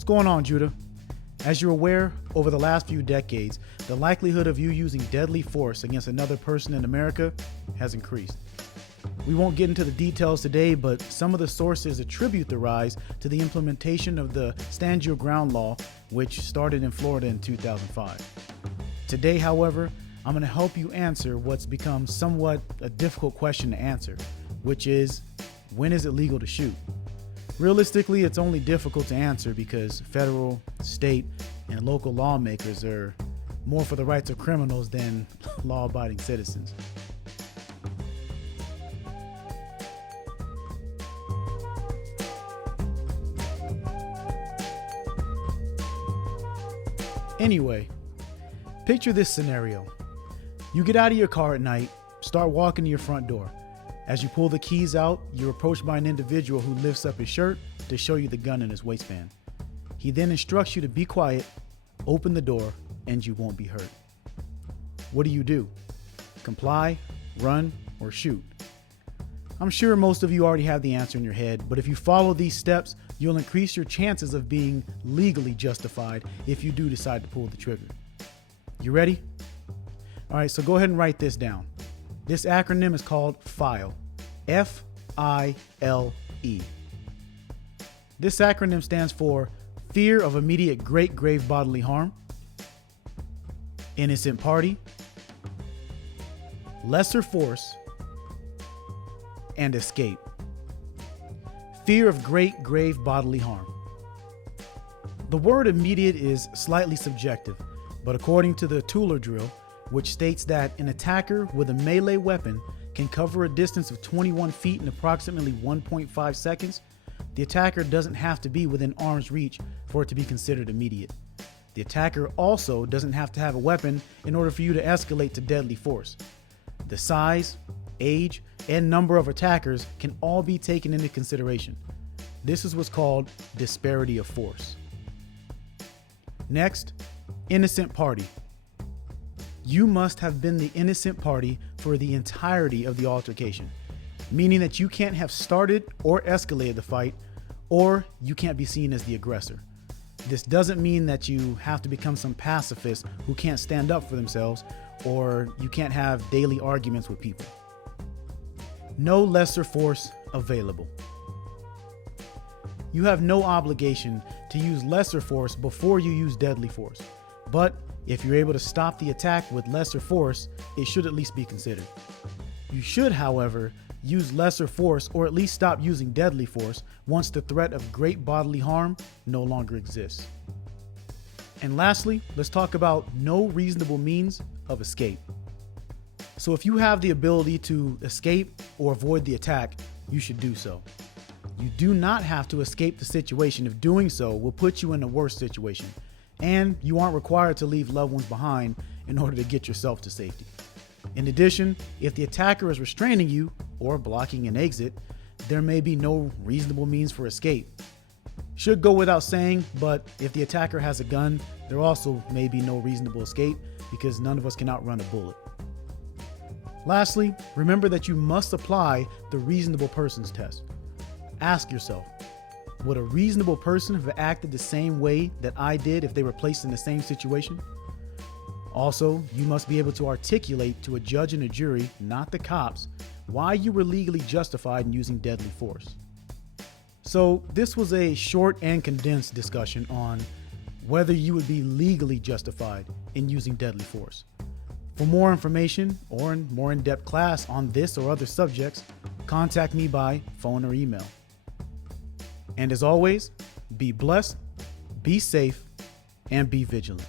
What's going on, Judah? As you're aware, over the last few decades, the likelihood of you using deadly force against another person in America has increased. We won't get into the details today, but some of the sources attribute the rise to the implementation of the Stand Your Ground law, which started in Florida in 2005. Today, however, I'm going to help you answer what's become somewhat a difficult question to answer, which is, when is it legal to shoot? Realistically, it's only difficult to answer because federal, state, and local lawmakers are more for the rights of criminals than law-abiding citizens. Anyway, picture this scenario. You get out of your car at night, start walking to your front door. As you pull the keys out, you're approached by an individual who lifts up his shirt to show you the gun in his waistband. He then instructs you to be quiet, open the door, and you won't be hurt. What do? Comply, run, or shoot? I'm sure most of you already have the answer in your head, but if you follow these steps, you'll increase your chances of being legally justified if you do decide to pull the trigger. You ready? All right, so go ahead and write this down. This acronym is called FILE, F-I-L-E. This acronym stands for Fear of Immediate Great Grave Bodily Harm, Innocent Party, Lesser Force, and Escape. Fear of great grave bodily harm. The word immediate is slightly subjective, but according to the Tueller drill, which states that an attacker with a melee weapon can cover a distance of 21 feet in approximately 1.5 seconds, the attacker doesn't have to be within arm's reach for it to be considered immediate. The attacker also doesn't have to have a weapon in order for you to escalate to deadly force. The size, age, and number of attackers can all be taken into consideration. This is what's called disparity of force. Next, innocent party. You must have been the innocent party for the entirety of the altercation, meaning that you can't have started or escalated the fight, or you can't be seen as the aggressor. This doesn't mean that you have to become some pacifist who can't stand up for themselves, or you can't have daily arguments with people. No lesser force available. You have no obligation to use lesser force before you use deadly force, but if you're able to stop the attack with lesser force, it should at least be considered. You should, however, use lesser force or at least stop using deadly force once the threat of great bodily harm no longer exists. And lastly, let's talk about no reasonable means of escape. So if you have the ability to escape or avoid the attack, you should do so. You do not have to escape the situation if doing so will put you in a worse situation, and you aren't required to leave loved ones behind in order to get yourself to safety. In addition, if the attacker is restraining you or blocking an exit, there may be no reasonable means for escape. Should go without saying, but if the attacker has a gun, there also may be no reasonable escape because none of us can outrun a bullet. Lastly, remember that you must apply the reasonable person's test. Ask yourself, would a reasonable person have acted the same way that I did if they were placed in the same situation? Also, you must be able to articulate to a judge and a jury, not the cops, why you were legally justified in using deadly force. So this was a short and condensed discussion on whether you would be legally justified in using deadly force. For more information or a more in-depth class on this or other subjects, contact me by phone or email. And as always, be blessed, be safe, and be vigilant.